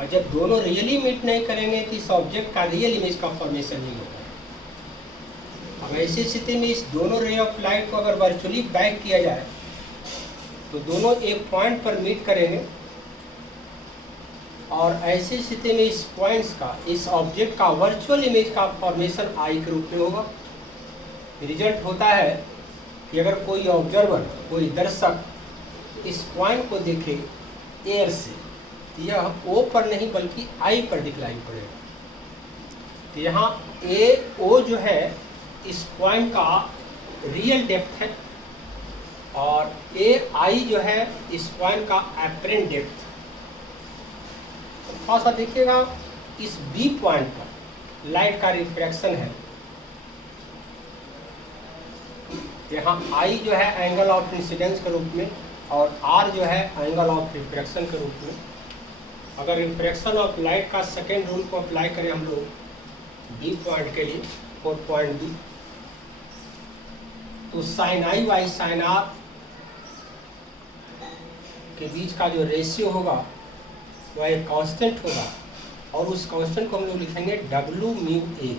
और जब दोनों रियली मीट नहीं करेंगे तो इस ऑब्जेक्ट का रियल इमेज का फॉर्मेशन नहीं होगा। अब ऐसी स्थिति में इस दोनों रे ऑफ लाइट को अगर वर्चुअली बैक किया जाए तो दोनों एक पॉइंट पर मीट करेंगे, और ऐसी स्थिति में इस पॉइंट्स का, इस ऑब्जेक्ट का वर्चुअल इमेज का फॉर्मेशन आई के रूप में होगा। रिजल्ट होता है कि अगर कोई ऑब्जर्वर, कोई दर्शक इस पॉइंट को देखे एयर से, तो यह ओ पर नहीं बल्कि आई पर दिखलाई पड़ेगा। तो यहाँ ए ओ जो है इस पॉइंट का रियल डेप्थ है, और ए आई जो है इस पॉइंट का एपरेंट डेप्थ। थोड़ा सा देखिएगा, इस बी पॉइंट पर लाइट का रिफ्रैक्शन है। यहाँ आई जो है एंगल ऑफ इंसिडेंस के रूप में, और आर जो है एंगल ऑफ रिफ्रैक्शन के रूप में। अगर रिफ्रैक्शन ऑफ लाइट का सेकेंड रूल को अप्लाई करें हम लोग बी पॉइंट के लिए, 4 पॉइंट बी, तो sine I by sine R के बीच का जो रेशियो होगा वह एक कांस्टेंट होगा, और उस कांस्टेंट को हम लोग लिखेंगे W mu A.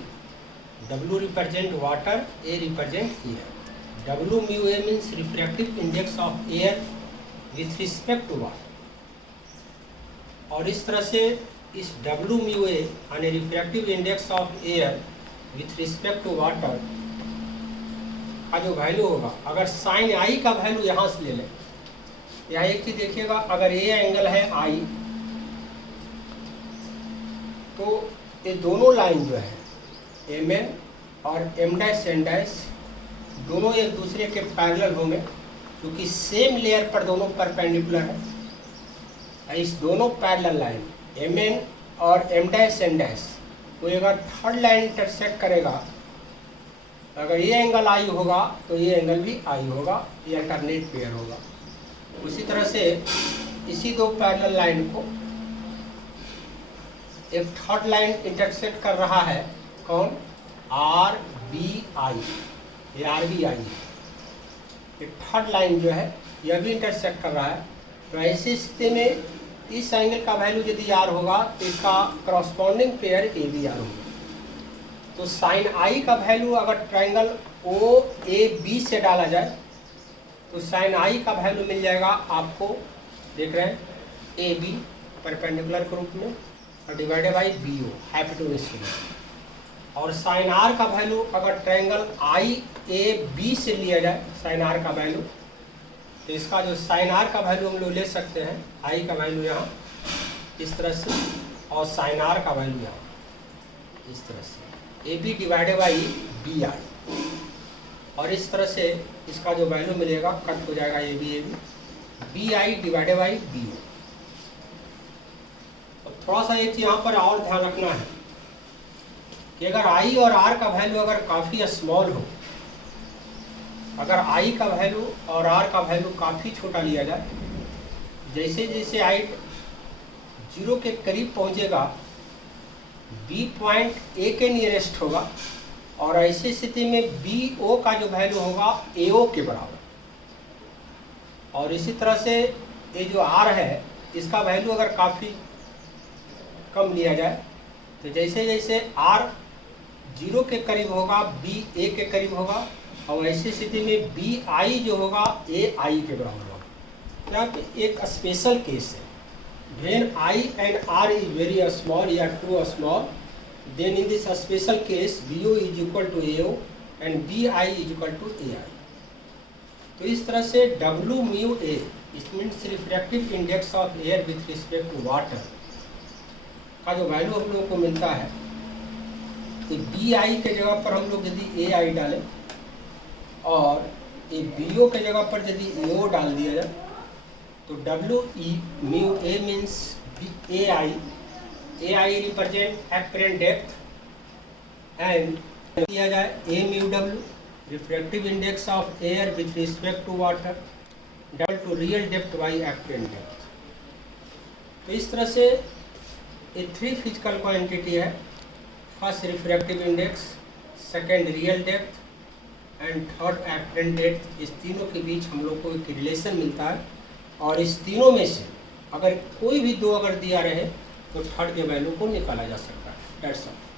W represent water, A represent air. W mu A means refractive index of air with respect to water. और इस तरह से इस डब्ल्यू म्यू ए यानी refractive index of air with respect to water का जो value होगा, अगर साइन आई का वैल्यू यहाँ से ले लें, यहाँ एक चीज देखिएगा, अगर ए एंगल है आई, तो ये दोनों लाइन जो है एम एन और एम डैश एन डैश दोनों एक दूसरे के पैरेलल होंगे, क्योंकि सेम लेयर पर दोनों परपेंडिकुलर है। इस दोनों पैरेलल लाइन एम एन और एम डैश एन डैश को अगर थर्ड लाइन इंटरसेक्ट करेगा, अगर ये एंगल आई होगा तो ये एंगल भी आई होगा, ये अल्टरनेट पेयर होगा। उसी तरह से इसी दो पैरेलल लाइन को एक थर्ड लाइन इंटरसेक्ट कर रहा है, कौन? आर बी आई, ये आर बी आई एक थर्ड लाइन जो है यह भी इंटरसेक्ट कर रहा है। तो ऐसी स्थिति में इस एंगल का वैल्यू यदि आर होगा तो इसका corresponding pair A B R होगा। तो साइन आई का वैल्यू अगर ट्राइंगल ओ ए बी से डाला जाए तो साइन आई का वैल्यू मिल जाएगा आपको, देख रहे हैं, ए बी परपेंडिकुलर के रूप में और divided by B O hypotenuse के लिए। और साइन आर का वैल्यू अगर ट्राइंगल आई ए बी से लिया जाए साइन आर का वैल्यू, तो इसका जो साइन आर का वैल्यू हम लोग ले सकते हैं, आई का वैल्यू यहाँ इस तरह से और साइन आर का वैल्यू यहाँ इस तरह से, A B divided by B I. और इस तरह से इसका जो वैल्यू मिलेगा कट हो जाएगा A B B I divided by B O. थोड़ा सा एक यहाँ पर और ध्यान रखना है कि अगर आई और आर का वैल्यू अगर काफ़ी स्मॉल हो, अगर आई का वैल्यू और आर का वैल्यू काफ़ी छोटा लिया जाए, जैसे जैसे आई 0 के करीब पहुँचेगा बी पॉइंट ए के नियरेस्ट होगा, और ऐसी स्थिति में बी ओ का जो वैल्यू होगा ए ओ के बराबर। और इसी तरह से ये जो आर है इसका वैल्यू अगर काफ़ी कम लिया जाए, तो जैसे जैसे आर 0 के करीब होगा बी ए के करीब होगा, और ऐसी स्थिति में बी आई जो होगा ए आई के बराबर होगा। यहाँ पे एक स्पेशल केस है, when I and R is very small या too small, then in this special case BO is equal to AO and BI is equal to AI। तो इस तरह से W mu A it means refractive index of air with respect to water का जो value हम लोगों को मिलता है, तो BI के जगह पर हम लोग यदि AI डालें और ये BO के जगह पर यदि AO डाल दिया जाए, तो W mu A means AI, AI represent apparent depth and किया जाए A mu W refractive index of air with respect to water double to real depth by apparent depth. तो इस तरह से ये 3 फिजिकल क्वांटिटी है, first refractive index, second real depth and third apparent depth. इस तीनों के बीच हम लोग को एक रिलेशन मिलता है, और इस तीनों में से अगर कोई भी दो अगर दिया रहे तो थर्ड के वैल्यू को निकाला जा सकता है। That's all.